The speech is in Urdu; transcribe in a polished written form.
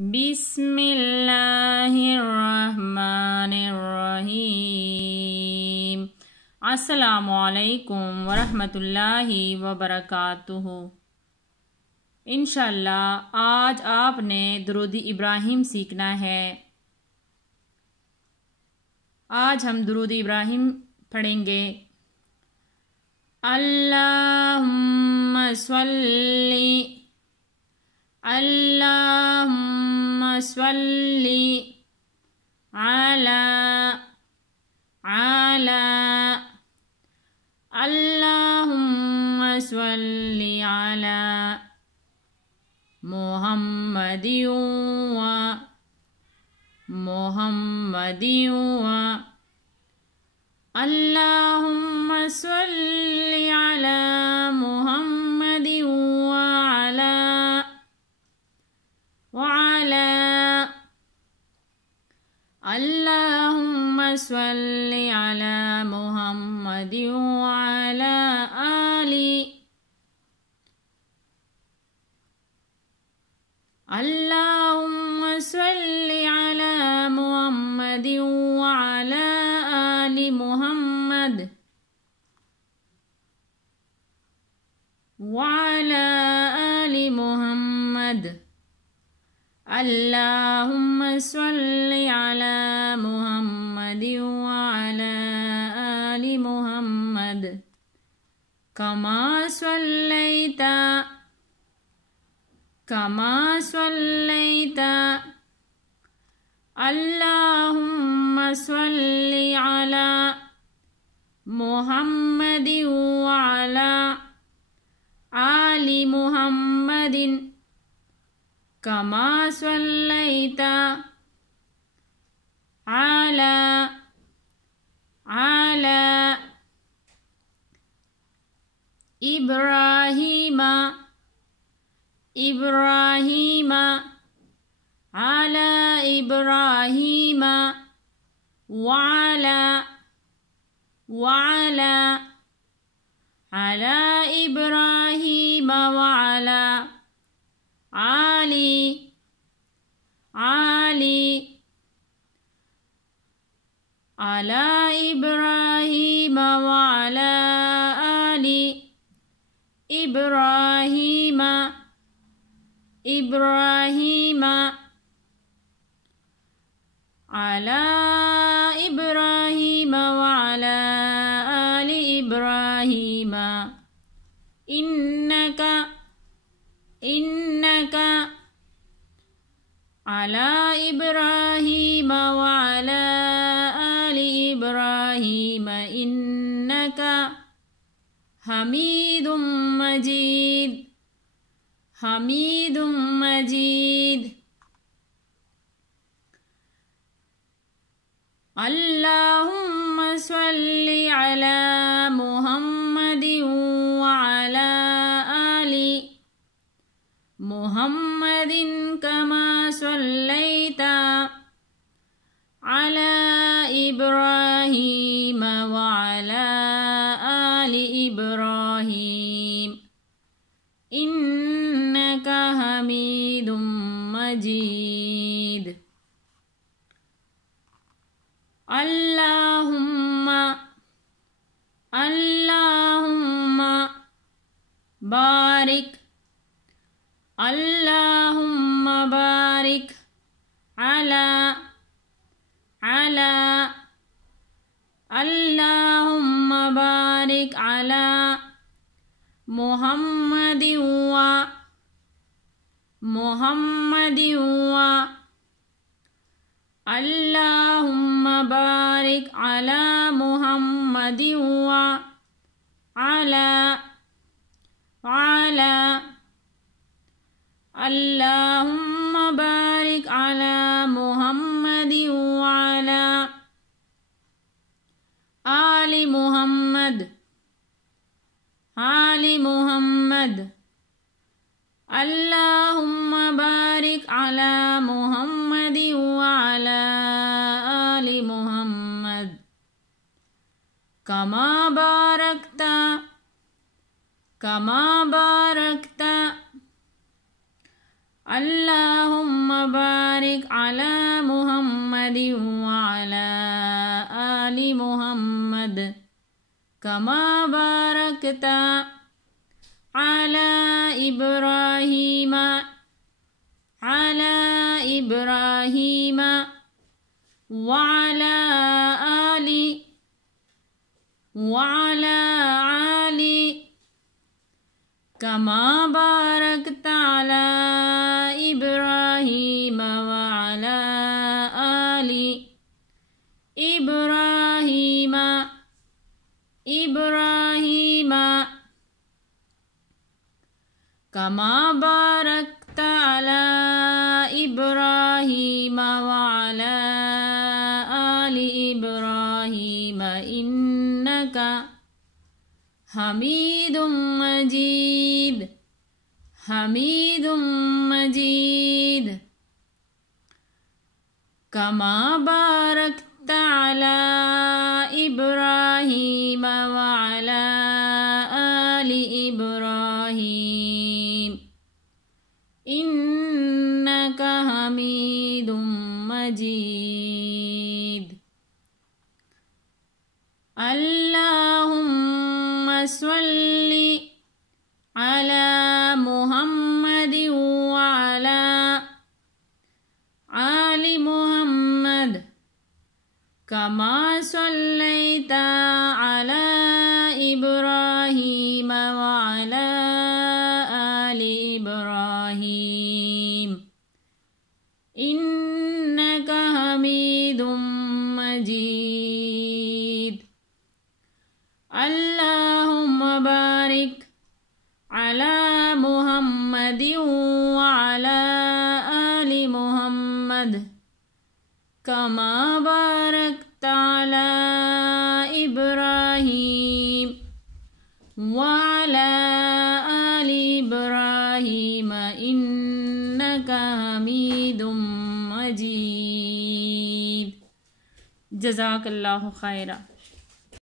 بسم اللہ الرحمن الرحیم۔ السلام علیکم ورحمۃ اللہ وبرکاتہ۔ انشاءاللہ آج آپ نے درود ابراہیم سیکھنا ہے۔ آج ہم درود ابراہیم پڑھیں گے۔ اللہم صلی اللہم صلی علی اللہم صلی علی محمد اللہم صلی علی محمد اللہم صلی علی محمد وعلی آلہ اللہم صلی علی محمد وعلی آل محمد وعلی آل محمد اللہم صلی علی محمد وعلی آل محمد کما صلیت اللہم صلی علی محمد وعلی آل محمد کما صلیت علی ابراہیم علی ابراہیم وعلی ابراہیم وعلی آل ابراہیم وعلی آل ابراہیم علی ابراہیم وعلی آل ابراہیم انکا علی ابراہیم وعلی آل ابراہیم انکا حمید مجید اللہم صلی علی محمد وعلی آل محمد کما صلیت علی ابراہیم وعلی آل ابراہیم انکا حمید مجید اللہم بارک اللہم بارک علی محمد اللہم بارک علی محمد اللہم بارک علی محمد وعلی آل محمد اللہم بارک علی محمد وعلی آل محمد کما بارکت اللہم بارک على محمد وعلى آل محمد كما باركت على إبراهيم وعلى آل كما باركت على إبراهيم وعلى آل إبراهيم كما باركت على إبراهيم وعلى آل إبراهيم إنك حميد مجيد كما باركت على إبراهيم وعلى آل إبراهيم إنك حميد مجيد اللهم صل على محمد وعلى آل محمد كما صليت على إبراهيم وعلى آل إبراهيم إنك حميد مجيد اللهم بارك على محمد وعلى آل محمد كما باركت على إبراهيم وعلى آل إبراهيم إنك حميد مجيد. جزاک اللہ خیرہ.